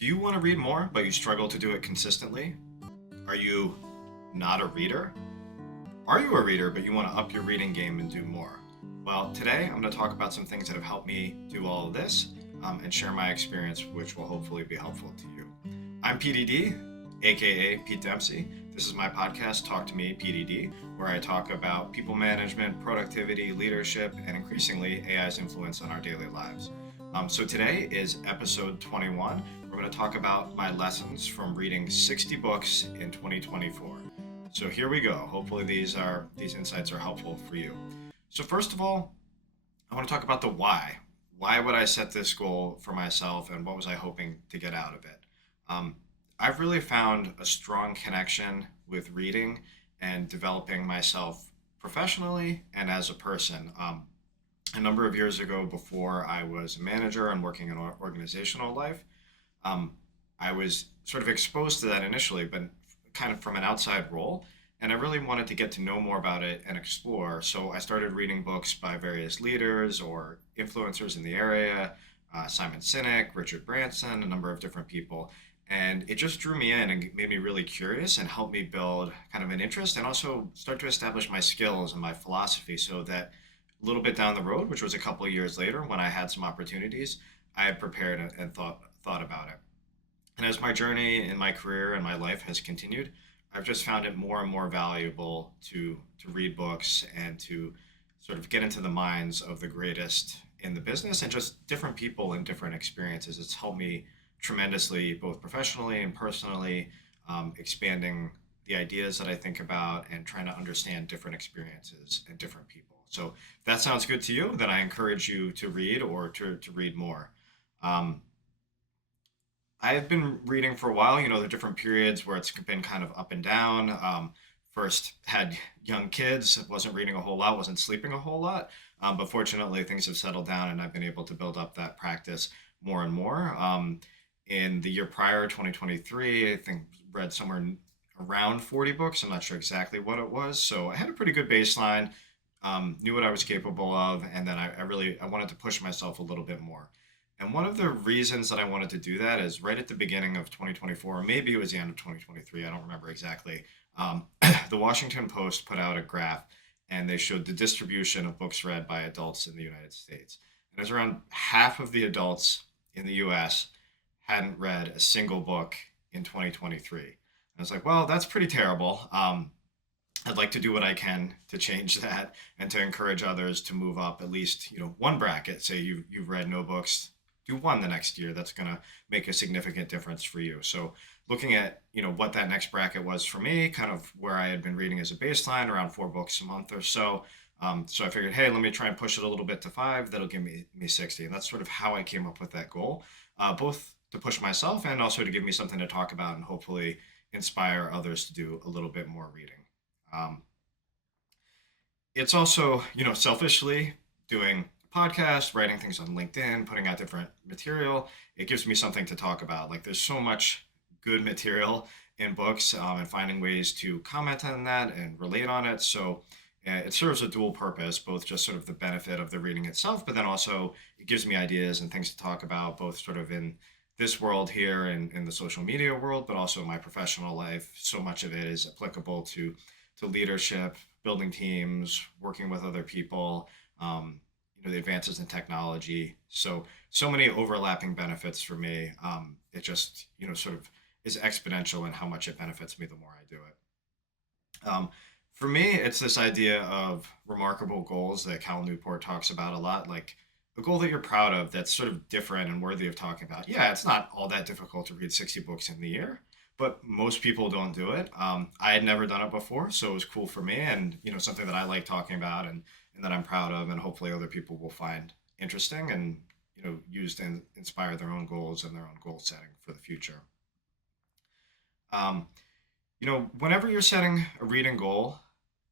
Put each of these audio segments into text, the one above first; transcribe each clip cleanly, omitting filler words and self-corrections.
Do you want to read more, but you struggle to do it consistently? Are you not a reader? Are you a reader, but you want to up your reading game and do more? Well, today I'm going to talk about some things that have helped me do all of this and share my experience, which will hopefully be helpful to you. I'm Petey D, aka Pete Dempsey. This is my podcast, Talk to Me, Petey D, where I talk about people management, productivity, leadership, and increasingly AI's influence on our daily lives. So today is episode 21. We're going to talk about my lessons from reading 60 books in 2024. So here we go. Hopefully these insights are helpful for you. So first of all, I want to talk about the why. Why would I set this goal for myself, and what was I hoping to get out of it? I've really found a strong connection with reading and developing myself professionally and as a person. A number of years ago, before I was a manager and working in organizational life, um, I was sort of exposed to that initially, but kind of from an outside role. And I really wanted to get to know more about it and explore. So I started reading books by various leaders or influencers in the area, Simon Sinek, Richard Branson, a number of different people. And it just drew me in and made me really curious and helped me build kind of an interest and also start to establish my skills and my philosophy so that a little bit down the road, which was a couple of years later when I had some opportunities, I had prepared and thought about it. And as my journey in my career and my life has continued, I've just found it more and more valuable to read books and to sort of get into the minds of the greatest in the business and just different people and different experiences. It's helped me tremendously, both professionally and personally, expanding the ideas that I think about and trying to understand different experiences and different people. So if that sounds good to you, then I encourage you to read or to read more. Um, I've been reading for a while, the different periods where it's been kind of up and down. First had young kids, wasn't reading a whole lot, wasn't sleeping a whole lot. But fortunately, things have settled down and I've been able to build up that practice more and more. In the year prior, 2023, I think read somewhere around 40 books. I'm not sure exactly what it was. So I had a pretty good baseline, knew what I was capable of, and then I wanted to push myself a little bit more. And one of the reasons that I wanted to do that is right at the beginning of 2024, or maybe it was the end of 2023, I don't remember exactly. The Washington Post put out a graph and they showed the distribution of books read by adults in the United States. And it was around half of the adults in the US hadn't read a single book in 2023. And I was like, well, that's pretty terrible. I'd like to do what I can to change that and to encourage others to move up at least, one bracket. Say you've read no books, do one the next year. That's going to make a significant difference for you. So looking at, what that next bracket was for me, kind of where I had been reading as a baseline, around 4 books a month or so. So I figured, hey, let me try and push it a little bit to five. That'll give me 60. And that's sort of how I came up with that goal, both to push myself and also to give me something to talk about and hopefully inspire others to do a little bit more reading. Um, it's also, selfishly doing a podcast, writing things on LinkedIn, putting out different material. It gives me something to talk about. Like there's so much good material in books and finding ways to comment on that and relate on it. So it serves a dual purpose, both just sort of the benefit of the reading itself, but then also it gives me ideas and things to talk about, both sort of in this world here and in the social media world, but also my professional life. So much of it is applicable to leadership, building teams, working with other people, the advances in technology. So many overlapping benefits for me. It just, sort of is exponential in how much it benefits me the more I do it. For me, it's this idea of remarkable goals that Cal Newport talks about a lot, like a goal that you're proud of that's sort of different and worthy of talking about. Yeah, it's not all that difficult to read 60 books in the year, but most people don't do it. I had never done it before, so it was cool for me, and something that I like talking about and that I'm proud of, and hopefully other people will find interesting and use to inspire their own goals and their own goal setting for the future. Um, Whenever you're setting a reading goal,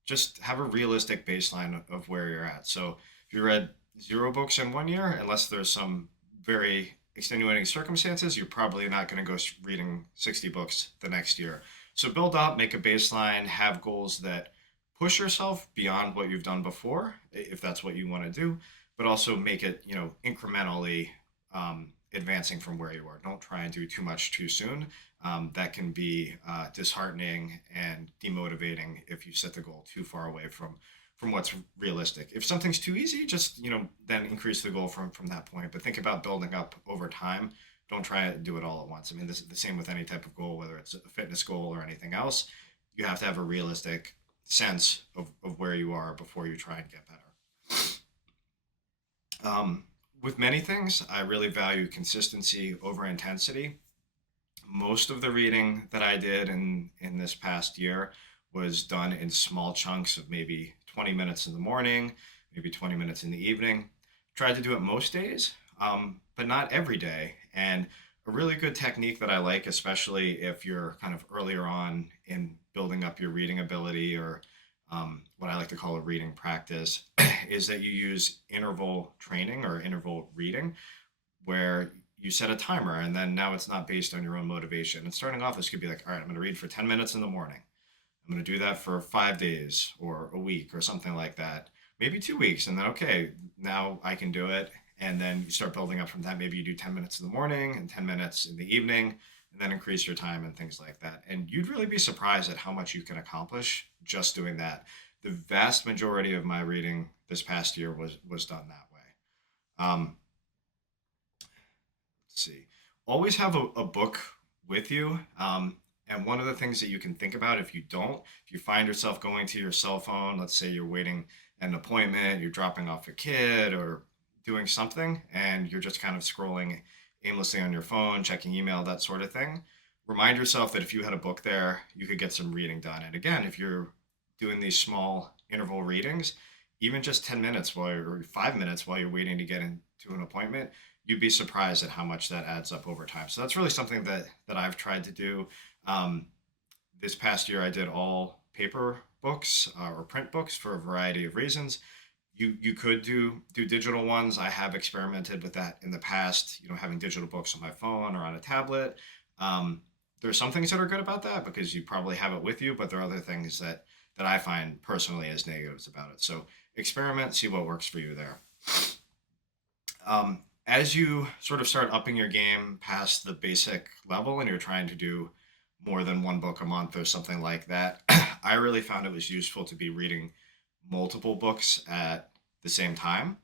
just have a realistic baseline of where you're at. So if you read 0 books in one year, unless there's some very extenuating circumstances, you're probably not going to go reading 60 books the next year. So build up, make a baseline, have goals that push yourself beyond what you've done before, if that's what you want to do, but also make it, incrementally advancing from where you are. Don't try and do too much too soon. That can be disheartening and demotivating if you set the goal too far away from what's realistic. If something's too easy, just then increase the goal from that point. But think about building up over time. Don't try to do it all at once. I mean, this is the same with any type of goal, whether it's a fitness goal or anything else. You have to have a realistic sense of where you are before you try and get better. With many things, I really value consistency over intensity. Most of the reading that I did in this past year was done in small chunks of maybe 20 minutes in the morning, maybe 20 minutes in the evening. Tried to do it most days, but not every day. And a really good technique that I like, especially if you're kind of earlier on in building up your reading ability or what I like to call a reading practice, is that you use interval training or interval reading, where you set a timer and then now it's not based on your own motivation. And starting off, this could be like, all right, I'm going to read for 10 minutes in the morning. I'm going to do that for 5 days or a week or something like that, maybe 2 weeks. And then, okay, now I can do it. And then you start building up from that. Maybe you do 10 minutes in the morning and 10 minutes in the evening, and then increase your time and things like that. And you'd really be surprised at how much you can accomplish just doing that. The vast majority of my reading this past year was done that way. Let's see. Always have a book with you. And one of the things that you can think about if you find yourself going to your cell phone, let's say you're waiting an appointment, you're dropping off a kid or doing something, and you're just kind of scrolling aimlessly on your phone, checking email, that sort of thing. Remind yourself that if you had a book there, you could get some reading done. And again, if you're doing these small interval readings, even just 10 minutes or 5 minutes while you're waiting to get into an appointment, you'd be surprised at how much that adds up over time. So that's really something that I've tried to do. Um, this past year, I did all paper books or print books for a variety of reasons. You could do digital ones. I have experimented with that in the past. Having digital books on my phone or on a tablet. There's some things that are good about that because you probably have it with you, but there are other things that I find personally as negatives about it. So experiment, see what works for you there. As you sort of start upping your game past the basic level and you're trying to do more than one book a month or something like that, I really found it was useful to be reading multiple books at the same time.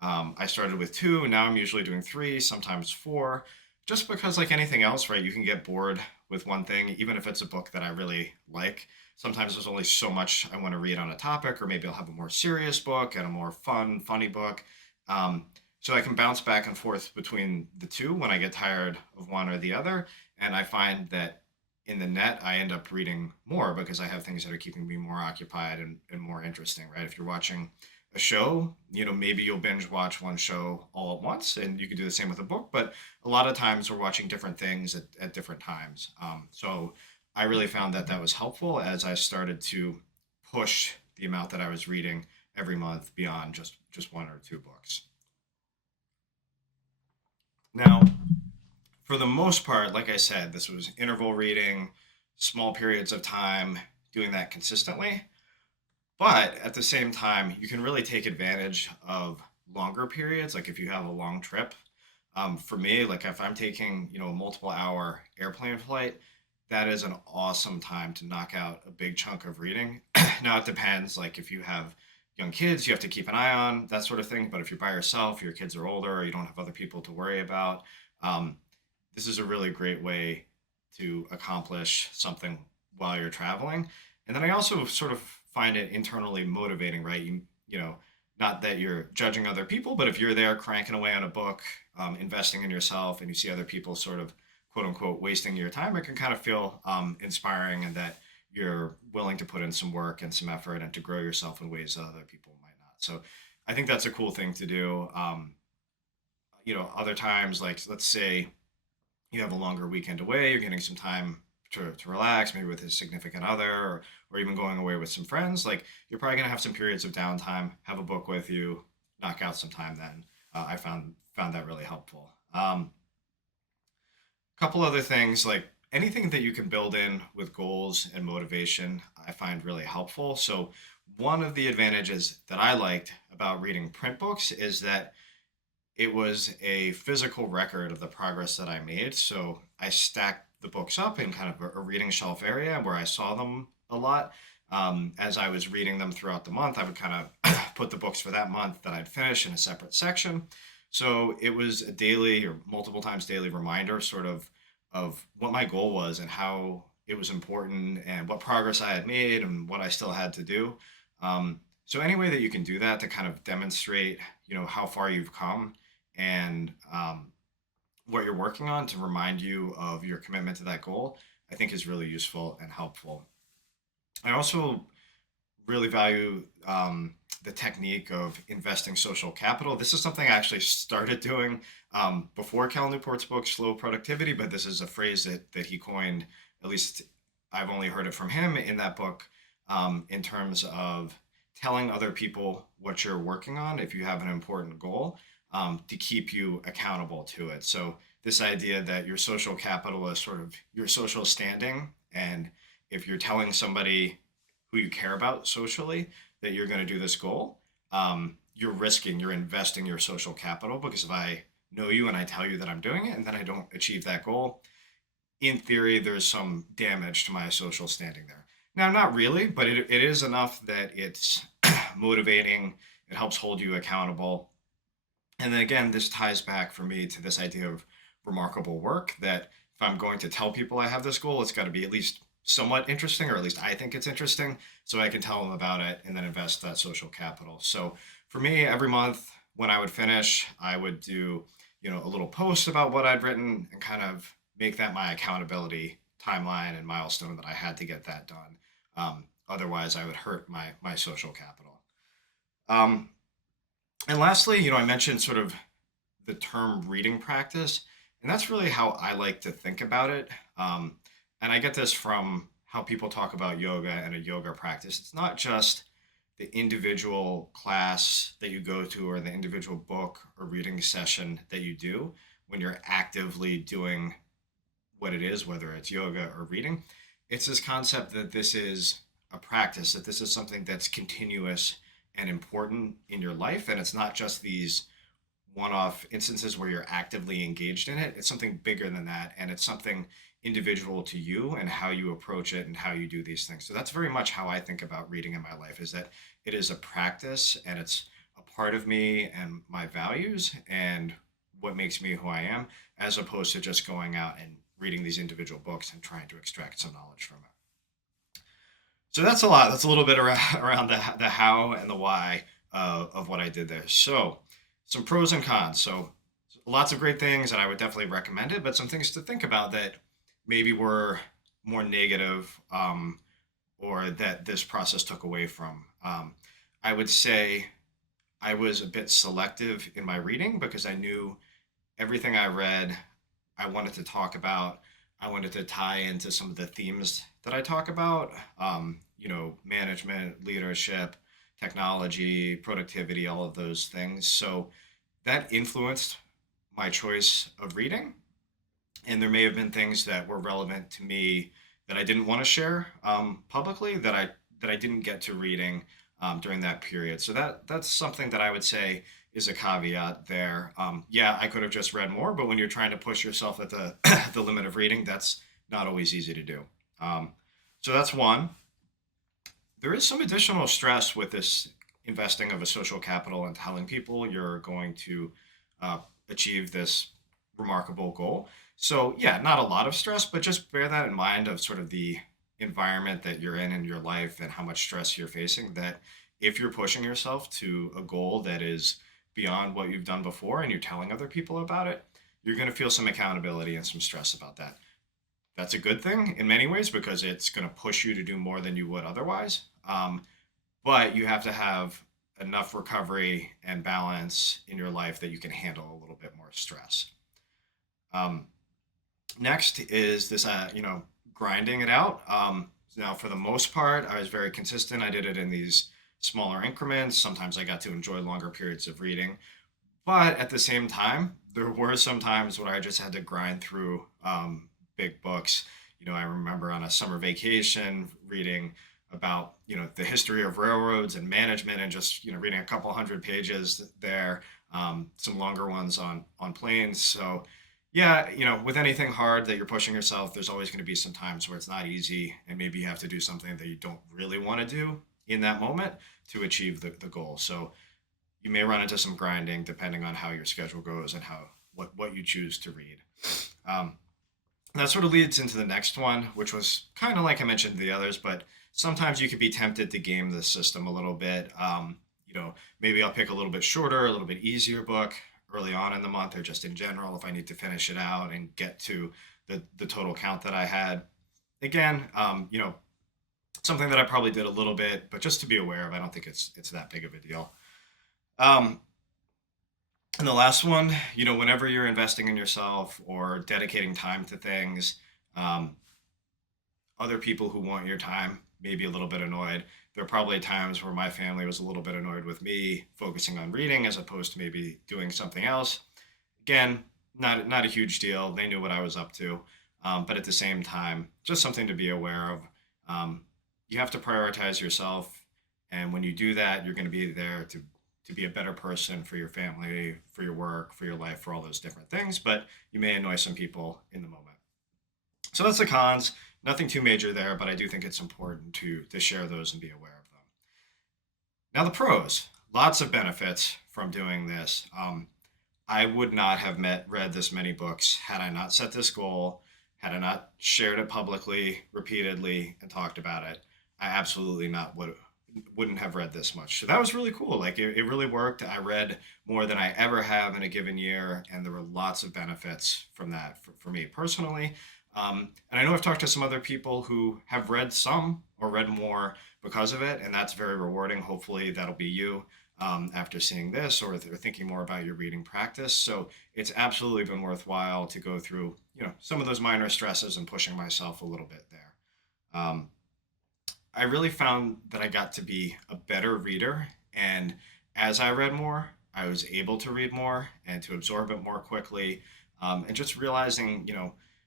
I started with two, and now I'm usually doing three, sometimes four, just because, like anything else, right, you can get bored with one thing, even if it's a book that I really like. Sometimes there's only so much I want to read on a topic, or maybe I'll have a more serious book and a more fun, funny book. Um, so I can bounce back and forth between the two when I get tired of one or the other. And I find that in the net, I end up reading more because I have things that are keeping me more occupied and more interesting, right? If you're watching a show, maybe you'll binge watch one show all at once, and you can do the same with a book, but a lot of times we're watching different things at different times. So I really found that was helpful as I started to push the amount that I was reading every month beyond just one or two books. Now, for the most part, like I said, this was interval reading, small periods of time, doing that consistently. But at the same time, you can really take advantage of longer periods, like if you have a long trip. For me, like if I'm taking, a multiple hour airplane flight, that is an awesome time to knock out a big chunk of reading. Now it depends, like if you have young kids, you have to keep an eye on that sort of thing. But if you're by yourself, your kids are older, or you don't have other people to worry about, um, this is a really great way to accomplish something while you're traveling. And then I also sort of find it internally motivating, right? Not that you're judging other people, but if you're there cranking away on a book, investing in yourself, and you see other people sort of quote unquote wasting your time, it can kind of feel inspiring, and that you're willing to put in some work and some effort and to grow yourself in ways that other people might not. So I think that's a cool thing to do. Other times, like let's say you have a longer weekend away, you're getting some time to relax, maybe with a significant other, or even going away with some friends, like you're probably going to have some periods of downtime, have a book with you, knock out some time then. I found that really helpful. A couple other things, like anything that you can build in with goals and motivation, I find really helpful. So one of the advantages that I liked about reading print books is that it was a physical record of the progress that I made. So I stacked the books up in kind of a reading shelf area where I saw them a lot. As I was reading them throughout the month, I would kind of put the books for that month that I'd finish in a separate section. So it was a daily or multiple times daily reminder, sort of what my goal was and how it was important and what progress I had made and what I still had to do. So any way that you can do that to kind of demonstrate, how far you've come and what you're working on to remind you of your commitment to that goal, I think is really useful and helpful. I also really value the technique of investing social capital. This is something I actually started doing before Cal Newport's book, Slow Productivity, but this is a phrase that he coined, at least I've only heard it from him in that book, in terms of telling other people what you're working on if you have an important goal to keep you accountable to it. So, this idea that your social capital is sort of your social standing, and if you're telling somebody who you care about socially that you're going to do this goal, you're investing your social capital because if I know you and I tell you that I'm doing it and then I don't achieve that goal, in theory, there's some damage to my social standing there. Now, not really, but it is enough that it's motivating, it helps hold you accountable. And then again, this ties back for me to this idea of remarkable work that if I'm going to tell people I have this goal, it's got to be at least somewhat interesting, or at least I think it's interesting, so I can tell them about it and then invest that social capital. So for me, every month when I would finish, I would do, a little post about what I'd written and kind of make that my accountability timeline and milestone that I had to get that done. Otherwise, I would hurt my social capital. Um, and lastly, I mentioned sort of the term reading practice, and that's really how I like to think about it. And I get this from how people talk about yoga and a yoga practice. It's not just the individual class that you go to or the individual book or reading session that you do when you're actively doing what it is, whether it's yoga or reading. It's this concept that this is a practice, that this is something that's continuous and important in your life. And it's not just these one off instances where you're actively engaged in it. It's something bigger than that. And it's something individual to you and how you approach it and how you do these things. So that's very much how I think about reading in my life is that it is a practice and it's a part of me and my values and what makes me who I am, as opposed to just going out and reading these individual books and trying to extract some knowledge from it. So that's a lot. That's a little bit around the how and the why of what I did there. So some pros and cons. So lots of great things, and I would definitely recommend it. But some things to think about that maybe were more negative, or that this process took away from. I would say I was a bit selective in my reading because I knew everything I read, I wanted to talk about. I wanted to tie into some of the themes that I talk about, management, leadership, technology, productivity, all of those things. So that influenced my choice of reading. And there may have been things that were relevant to me that I didn't want to share publicly that I didn't get to reading during that period. So that's something that I would say is a caveat there. Yeah, I could have just read more, but when you're trying to push yourself at the the limit of reading, that's not always easy to do. So that's one. There is some additional stress with this investing of a social capital and telling people you're going to uh, achieve this remarkable goal. So yeah, not a lot of stress, but just bear that in mind of sort of the environment that you're in your life and how much stress you're facing. That if you're pushing yourself to a goal that is beyond what you've done before and you're telling other people about it, you're going to feel some accountability and some stress about that. That's a good thing in many ways because it's going to push you to do more than you would otherwise. But you have to have enough recovery and balance in your life that you can handle a little bit more stress. Um, Next is this, grinding it out. Now, for the most part, I was very consistent. I did it in these smaller increments. Sometimes I got to enjoy longer periods of reading. But at the same time, there were some times when I just had to grind through big books. I remember on a summer vacation reading about the history of railroads and management, and just reading a couple hundred pages there. some longer ones on planes. So yeah, with anything hard that you're pushing yourself, there's always going to be some times where it's not easy, and maybe you have to do something that you don't really want to do in that moment to achieve the goal. So you may run into some grinding depending on how your schedule goes and how what you choose to read. Um, and that sort of leads into the next one, which was kind of like I mentioned the others, but sometimes you could be tempted to game the system a little bit. Maybe I'll pick a little bit shorter, a little bit easier book early on in the month, or just in general if I need to finish it out and get to the total count that I had. Again, something that I probably did a little bit, but just to be aware of. I don't think it's that big of a deal. Um, and the last one, whenever you're investing in yourself or dedicating time to things, um, other people who want your time may be a little bit annoyed. There are probably times where my family was a little bit annoyed with me focusing on reading as opposed to maybe doing something else. Again, not a huge deal. They knew what I was up to, but at the same time, just something to be aware of. Um, you have to prioritize yourself, and when you do that, you're going to be there to be a better person for your family, for your work, for your life, for all those different things. But you may annoy some people in the moment. So that's the cons. Nothing too major there, but I do think it's important to share those and be aware of them. Now the pros. Lots of benefits from doing this. I would not have read this many books had I not set this goal, had I not shared it publicly, repeatedly, and talked about it. I absolutely not wouldn't have read this much. So that was really cool. Like it really worked. I read more than I ever have in a given year, and there were lots of benefits from that for me personally. And I know I've talked to some other people who have read some or read more because of it, and that's very rewarding. Hopefully, that'll be you after seeing this or thinking more about your reading practice. So it's absolutely been worthwhile to go through, some of those minor stresses and pushing myself a little bit there. Um, I really found that I got to be a better reader, and as I read more, I was able to read more and to absorb it more quickly. And just realizing,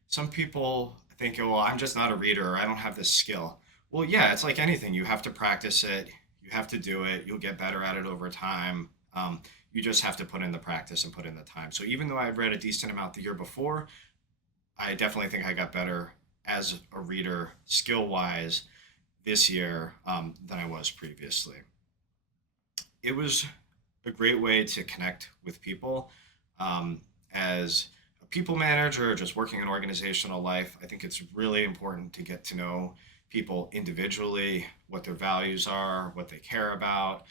some people think, well, I'm just not a reader, or I don't have this skill. Well, yeah, it's like anything. You have to practice it, you have to do it, you'll get better at it over time. You just have to put in the practice and put in the time. So even though I read a decent amount the year before, I definitely think I got better as a reader skill wise this year than I was previously. It was a great way to connect with people. As a people manager, just working in organizational life, I think it's really important to get to know people individually, what their values are, what they care about,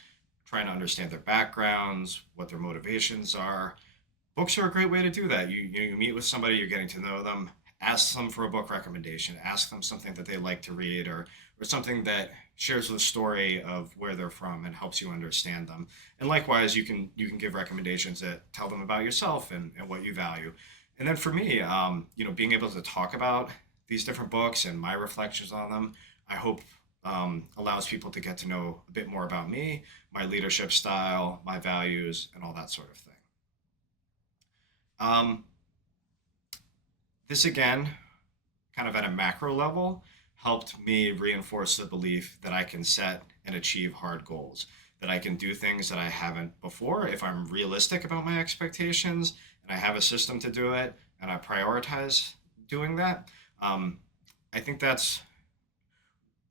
trying to understand their backgrounds, what their motivations are. Books are a great way to do that. You meet with somebody, you're getting to know them, ask them for a book recommendation, ask them something that they like to read, or something that shares the story of where they're from and helps you understand them. And likewise, you can give recommendations that tell them about yourself and what you value. And then for me, being able to talk about these different books and my reflections on them, I hope allows people to get to know a bit more about me, my leadership style, my values, and all that sort of thing. Um, this again, kind of at a macro level, helped me reinforce the belief that I can set and achieve hard goals, that I can do things that I haven't before if I'm realistic about my expectations and I have a system to do it and I prioritize doing that. Um, I think that's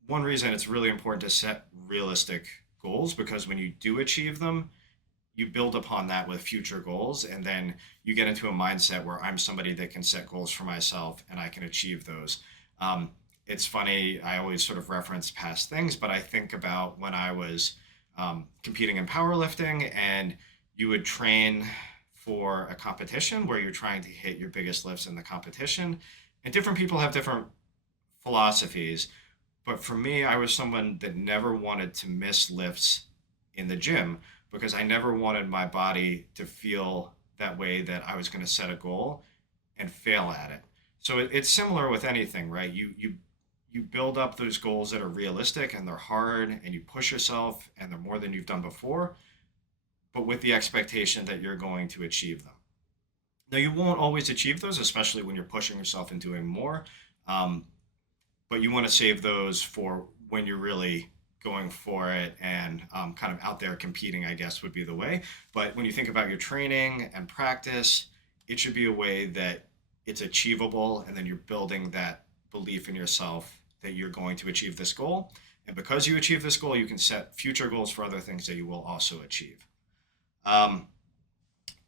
one reason it's really important to set realistic goals, because when you do achieve them, you build upon that with future goals, and then you get into a mindset where I'm somebody that can set goals for myself and I can achieve those. um, it's funny, I always sort of reference past things, but I think about when I was competing in powerlifting, and you would train for a competition where you're trying to hit your biggest lifts in the competition, and different people have different philosophies. But for me, I was someone that never wanted to miss lifts in the gym, because I never wanted my body to feel that way, that I was going to set a goal and fail at it. So it's similar with anything, right? You build up those goals that are realistic and they're hard, and you push yourself and they're more than you've done before, but with the expectation that you're going to achieve them. Now, you won't always achieve those, especially when you're pushing yourself and doing more. Um, but you want to save those for when you're really going for it and kind of out there competing, I guess would be the way. But when you think about your training and practice, it should be a way that it's achievable, and then you're building that belief in yourself that you're going to achieve this goal. And because you achieve this goal, you can set future goals for other things that you will also achieve. Um,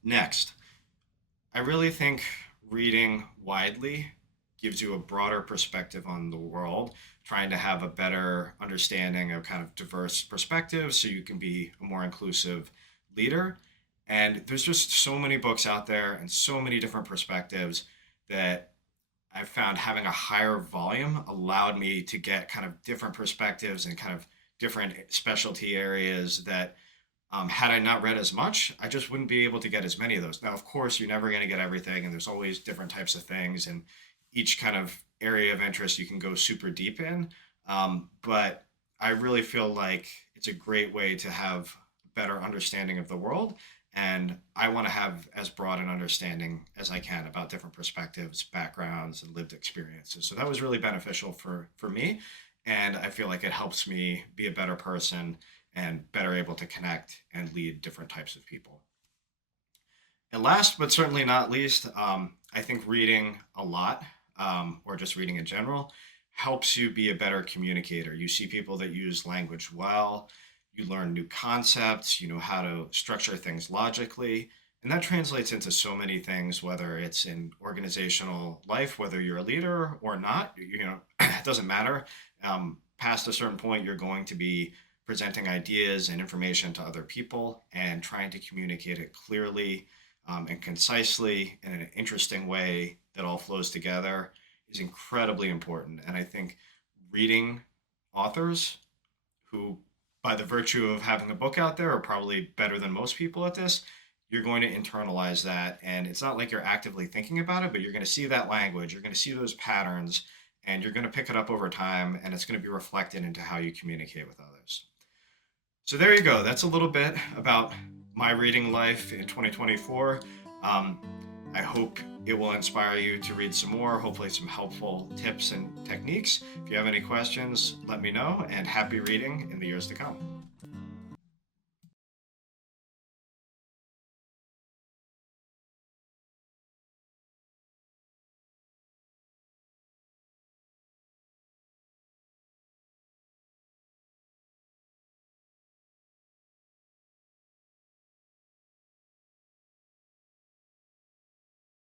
Next, I really think reading widely gives you a broader perspective on the world, trying to have a better understanding of kind of diverse perspectives so you can be a more inclusive leader. And there's just so many books out there and so many different perspectives that I've found having a higher volume allowed me to get kind of different perspectives and kind of different specialty areas that had I not read as much, I just wouldn't be able to get as many of those. Now, of course, you're never going to get everything, and there's always different types of things, and each kind of area of interest you can go super deep in. But I really feel like it's a great way to have a better understanding of the world. And I want to have as broad an understanding as I can about different perspectives, backgrounds, and lived experiences. So that was really beneficial for me. And I feel like it helps me be a better person and better able to connect and lead different types of people. And last but certainly not least, I think reading a lot, or just reading in general, helps you be a better communicator. You see people that use language well, you learn new concepts, you know how to structure things logically. And that translates into so many things, whether it's in organizational life, whether you're a leader or not, it doesn't matter. Past a certain point, you're going to be presenting ideas and information to other people and trying to communicate it clearly and concisely in an interesting way that all flows together is incredibly important. And I think reading authors who, by the virtue of having a book out there, are probably better than most people at this, you're going to internalize that. And it's not like you're actively thinking about it, but you're going to see that language, you're going to see those patterns, and you're going to pick it up over time, and it's going to be reflected into how you communicate with others. So there you go. That's a little bit about my reading life in 2024. Um, I hope it will inspire you to read some more, hopefully some helpful tips and techniques. If you have any questions, let me know, and happy reading in the years to come.